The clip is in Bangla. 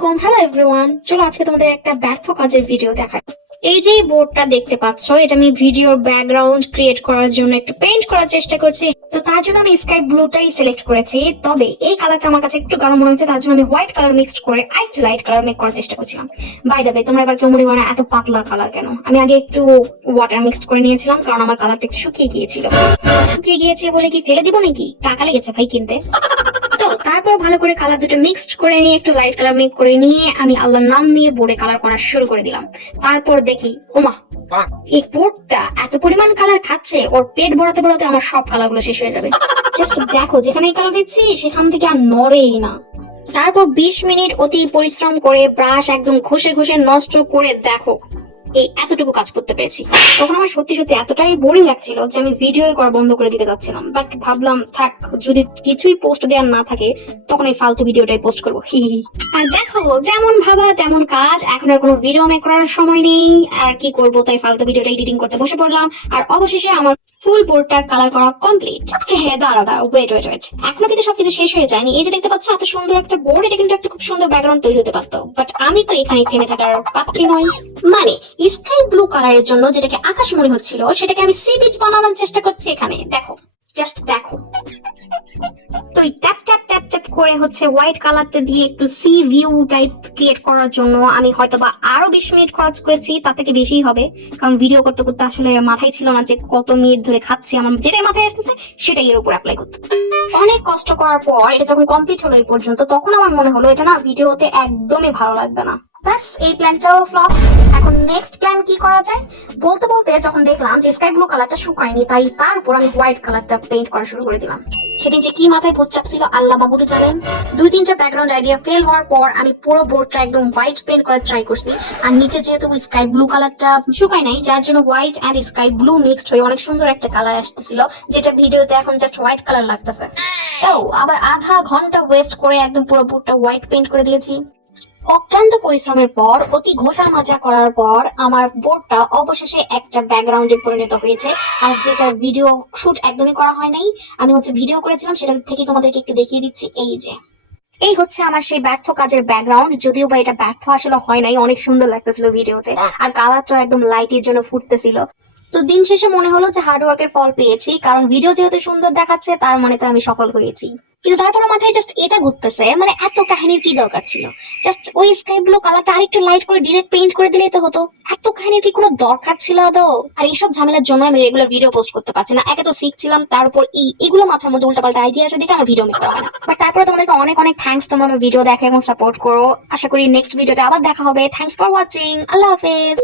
আলাইকুম, হ্যালো এভরিওয়ান। চলো আজকে তোমাদের একটা ব্যর্থ কাজের ভিডিও দেখাই। এই যে বোর্ডটা দেখতে পাচ্ছ, এটা আমি ভিডিওর ব্যাকগ্রাউন্ড ক্রিয়েট করার জন্য একটু পেইন্ট করার চেষ্টা করছি। তো তার জন্য আমি স্কাই ব্লুটাই সিলেক্ট করেছি। তবে এই কালারটা আমার কাছে একটু গাঢ় মনে হচ্ছে, তার জন্য আমি হোয়াইট কালার মিক্সড করে আরেকটু লাইট কালার মেক করার চেষ্টা করছিলাম। বাই দ্য ওয়ে, তোমরা এবার কেউ মনে করো না এত পাতলা কালার কেন। আমি আগে একটু ওয়াটার মিক্সড করে নিয়েছিলাম, কারণ আমার কালারটা একটু শুকিয়ে গিয়েছিল। শুকিয়ে গিয়েছে বলে কি ফেলে দিব নাকি? টাকা লেগেছে ভাই কিনতে। তো তারপর ভালো করে কালার দুটো মিক্সড করে নিয়ে একটু লাইট কালার মেক করে নিয়ে আমি আল্লাহর নাম নিয়ে বোর্ডে কালার করা শুরু করে দিলাম। তারপর দেখি ওমা, এই বোর্ডটা এত পরিমাণ কালার খাচ্ছে, ওর পেট ভরাতে ভরাতে আমার সব কালার গুলো শেষ হয়ে যাবে। জাস্ট দেখো, যেখানে কালার দিচ্ছি সেখান থেকে আর নড়েই না। তারপর 20 মিনিট অতি পরিশ্রম করে ব্রাশ একদম ঘষে ঘষে নষ্ট করে দেখো এই এতটুকু কাজ করতে পেরেছি। তখন আমার সত্যি সত্যি এতটাই বোরিং লাগছিল যে আমি ভিডিও করা বন্ধ করে দিতে যাচ্ছিলাম, বাট ভাবলাম থাক, যদি কিছুই পোস্ট দেওয়ার না থাকে তখন এই ফালতু ভিডিওটাই পোস্ট করবো। হি হি। আর দেখো, যেমন ভাবা তেমন কাজ, এখন আর কোনো ভিডিও মেক করার সময় নেই। আর কি করবো, তাই ফালতু ভিডিওটা এডিটিং করতে বসে পড়লাম। আর অবশেষে আমার ফুল বোর্ডটা কালার করা কমপ্লিট। হ্যাঁ, দাঁড়াও ওয়েট, এখনো কিন্তু সবকিছু শেষ হয়ে যায়নি। এই যে দেখতে পাচ্ছ এত সুন্দর একটা বোর্ড, এটা কিন্তু একটা খুব সুন্দর ব্যাকগ্রাউন্ড তৈরি হতে পারতো, বাট আমি তো এখানে থেমে থাকার পাত্রী নই। মানে স্কাই ব্লু কালারের জন্য যেটাকে আকাশ মনে হচ্ছিল সেটাকে আমি সি বিচ বানানোর চেষ্টা করছি এখানে। দেখো, জাস্ট দেখো। তো এই ট্যাপ ট্যাপ ট্যাপ ট্যাপ করে হচ্ছে হোয়াইট কালারটা দিয়ে একটু সি ভিউ টাইপ ক্রিয়েট করার জন্য আমি হয়তোবা আরো 20 মিনিট খরচ করেছি, তার থেকে বেশিই হবে। কারণ ভিডিও করতে করতে আসলে মাথায় ছিল না যে কত মিনিট ধরে খাচ্ছি, আমার যেটাই মাথায় আসতেছে সেটাই এর উপর অ্যাপ্লাই করতে। অনেক কষ্ট করার পর এটা যখন কমপ্লিট হলো এই পর্যন্ত, তখন আমার মনে হলো এটা না ভিডিওতে একদমই ভালো লাগবে না। ব্যাস, এই প্ল্যানটাও ফ্লপ। এখন নেক্সট প্ল্যান কি করা যায় বলতে বলতে যখন দেখলাম যে স্কাই ব্লু কালারটা শুকায়নি, তাই তার উপর আমি হোয়াইট কালারটা পেইন্ট করা শুরু করে দিলাম। সেদিন যে কি মাথায় ভূত চাপছিল আল্লাহ মাবুদই জানেন। 2-3টা ব্যাকগ্রাউন্ড আইডিয়া ফেল হওয়ার পর আমি পুরো বোর্ডটা একদম হোয়াইট পেইন্ট করার ট্রাই করছি। আর নিচে যেহেতু স্কাই ব্লু কালারটা শুকায় নাই, যার জন্য white and sky blue mixed হয়ে অনেক সুন্দর একটা কালার আসতেছিল, যেটা ভিডিওতে এখন জাস্ট হোয়াইট কালার লাগতেছে। তো আবার আধা ঘন্টা ওয়েস্ট করে একদম পুরো বোর্ডটা হোয়াইট পেইন্ট করে দিয়েছি। অক্লান্ত পরিশ্রমের পর, অতি ঘষা মাজা করার পর আমার বোর্ডটা অবশেষে একটা ব্যাকগ্রাউন্ডে পরিণত হয়েছে। আর যেটা ভিডিও শুট একদমই করা হয় নাই, আমি হচ্ছে ভিডিও করেছিলাম, সেটা থেকে তোমাদেরকে একটু দেখিয়ে দিচ্ছি। এই হচ্ছে আমার সেই ব্যর্থ কাজের ব্যাকগ্রাউন্ড। যদিও বা এটা ব্যর্থ আসলে হয় নাই, অনেক সুন্দর লাগতেছিল ভিডিওতে, আর কালারটা একদম লাইটের জন্য ফুটতেছিল। তো দিন শেষে মনে হলো যে হার্ডওয়ার্কের ফল পেয়েছি, কারণ ভিডিও যেহেতু সুন্দর দেখাচ্ছে তার মানে তো আমি সফল হয়েছি। কিন্তু তারপরে মাথায় জাস্ট এটা ঘুরতেছে, মানে এত কাহিনীর কি দরকার ছিল? জাস্ট ওই স্কাই ব্লু কালারটা আরেকটু লাইট করে ডিরেক্ট পেইন্ট করে দিলেই তো হতো। এত কাহিনীর কি কোনো দরকার ছিল আদৌ? আর এইসব ঝামেলার জন্য আমি রেগুলার ভিডিও পোস্ট করতে পারছি না। একে তো শিখছিলাম, তার উপর এগুলো মাথার মধ্যে উল্টাপাল্টা আইডিয়া আসে দেখে আমার ভিডিও মেক করা হয় না। বাট তারপরে তোমাদেরকে অনেক অনেক থ্যাঙ্কস, তোমরা আমার ভিডিও দেখো এবং সাপোর্ট করো। আশা করি নেক্সট ভিডিওতে আবার দেখা হবে। Thanks for watching. আল্লাহ হাফেজ।